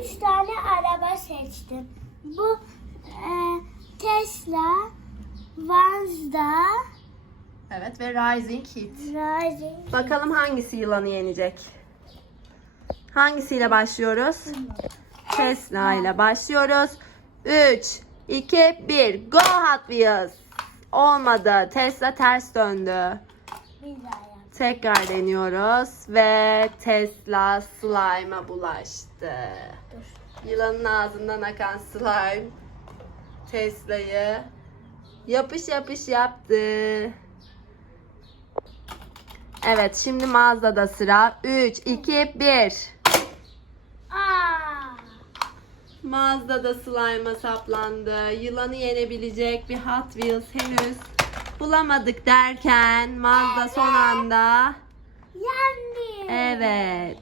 üç tane araba seçtim. Bu e, Tesla, Vanzda, Evet ve Rising Kit. Rising. Bakalım hangisi yılanı yenecek? Hangisiyle başlıyoruz? Tesla ile başlıyoruz. 3, 2, 1. Go Hot Wheels. Olmadı. Tesla ters döndü. Bir daha. Tekrar deniyoruz ve Tesla slime'a bulaştı. Yılanın ağzından akan slime Tesla'yı yapış yapış yaptı. Evet şimdi mağazada sıra. 3, 2, 1. Aa! Mağazada slime'a saplandı. Yılanı yenebilecek bir Hot Wheels henüz bulamadık derken mağaza son anda Yendi. Evet.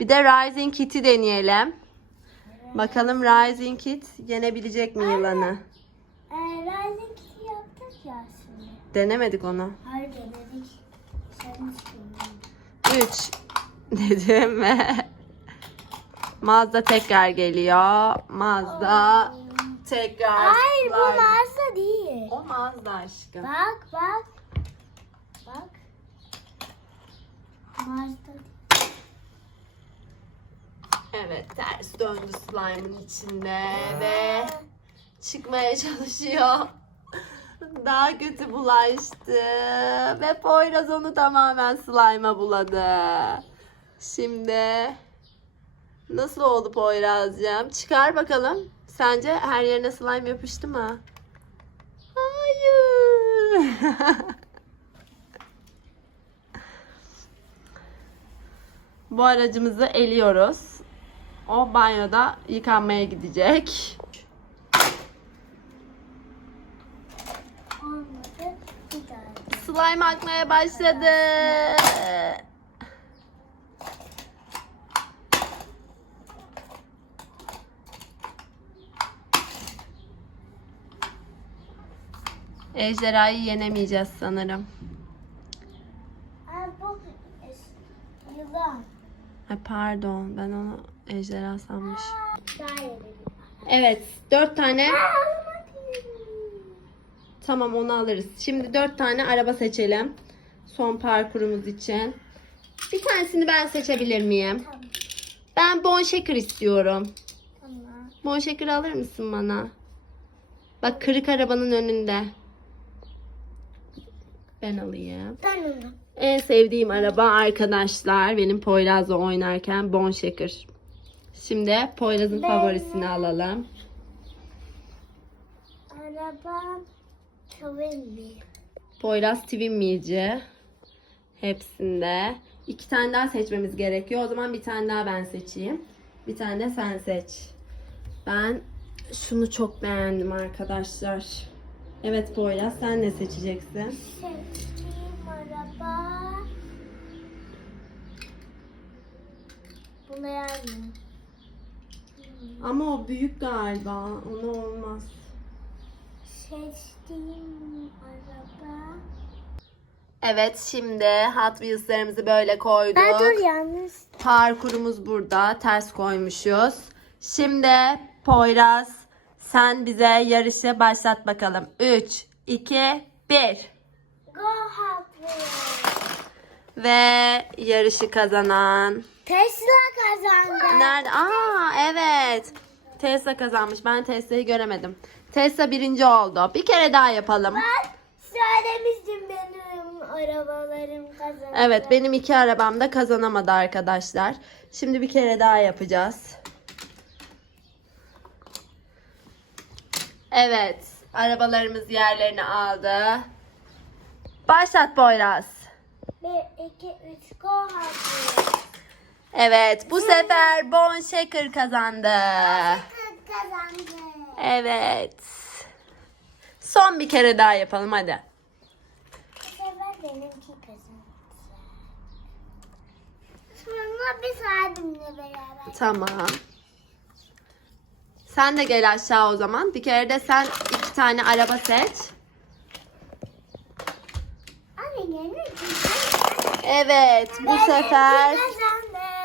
Bir de Rising Kit'i deneyelim. Bakalım Rising Kit yenebilecek mi yılanı? E, Rising Kitty yaptık ya şimdi. Denemedik onu. Hayır denedik. Sen. 3 dedim ve Mazda tekrar geliyor. Mazda tekrar. Hayır bu slime. Değil. O Mazda aşkım. Bak bak. Bak. Mazda. Evet ters döndü slime'ın içinde ve çıkmaya çalışıyor. Daha kötü bulaştı ve Poyraz onu tamamen slime'a buladı. Şimdi nasıl oldu Poyraz'cığım? Çıkar bakalım. Sence her yerine slime yapıştı mı? Hayır. Bu aracımızı eliyoruz. O banyoda yıkanmaya gidecek. Olmadı. Slime akmaya başladı. Ejderhayı yenemeyeceğiz sanırım. Bu yılan. Ay pardon ben onu ejderha sanmış. Evet dört tane tamam onu alırız. Şimdi dört tane araba seçelim. Son parkurumuz için. Bir tanesini ben seçebilir miyim? Tamam. Ben Bon Shaker istiyorum. Tamam. Bon Shaker alır mısın bana? Bak kırık arabanın önünde. Ben alayım. Tamam. En sevdiğim araba arkadaşlar. Benim Poyraz'la oynarken Bon Shaker. Şimdi Poyraz'ın Ben- favorisini alalım. Arabam Kavimbi. Poyraz Twinmici. Hepsinde. İki tane daha seçmemiz gerekiyor. O zaman bir tane daha ben seçeyim. Bir tane de sen seç. Ben şunu çok beğendim arkadaşlar. Evet Poyraz sen ne seçeceksin? Sevdiğim araba. Bunu yazdım. Ama o büyük galiba. Ona olmaz. Seçtiğim araba. Evet şimdi Hot Wheels'lerimizi böyle koyduk. Ben dur yalnız. Parkurumuz burada. Ters koymuşuz. Şimdi Poyraz sen bize yarışı başlat bakalım. 3, 2, 1. Go Wheels. Ve yarışı kazanan. Tesla kazandı. Nerede? Aa evet. Tesla kazanmış. Ben Tesla'yı göremedim. Tesla birinci oldu. Bir kere daha yapalım. Ben söylemiştim benim arabalarım kazandı. Evet benim iki arabam da kazanamadı arkadaşlar. Şimdi bir kere daha yapacağız. Evet. Arabalarımız yerlerini aldı. Başlat Boyraz. 1, 2, 3, go Wheels. Evet bu sefer Bon Shaker kazandı. Kazandı. Evet. Son bir kere daha yapalım hadi. Bu sefer benimki kazandı. Sonra biz abimle beraber. Tamam. Sen de gel aşağı o zaman. Bir kere de sen iki tane araba seç. Evet bu sefer.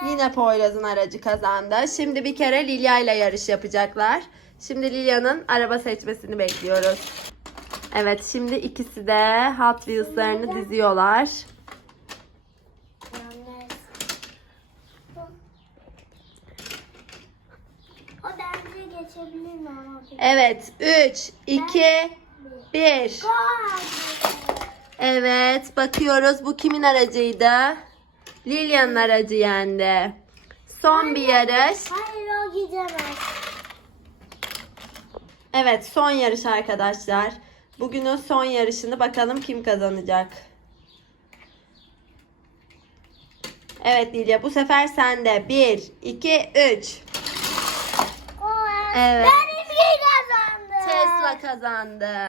Yine Poyraz'ın aracı kazandı. Şimdi bir kere Lilya ile yarış yapacaklar. Şimdi Lilya'nın araba seçmesini bekliyoruz. Evet şimdi ikisi de Hot Wheels'larını diziyorlar. Yalnız. O bence geçebilir mi ama? Evet 3, 2, 1. Gol! Evet bakıyoruz bu kimin aracıydı? Lilya'nın aracı yendi. Son bir yarış. Hayır o gidemez. Evet son yarış arkadaşlar. Bugünün son yarışını bakalım kim kazanacak. Evet Lilya bu sefer sende. 1, 2, 3. Gol! Evet. Tesla kazandı.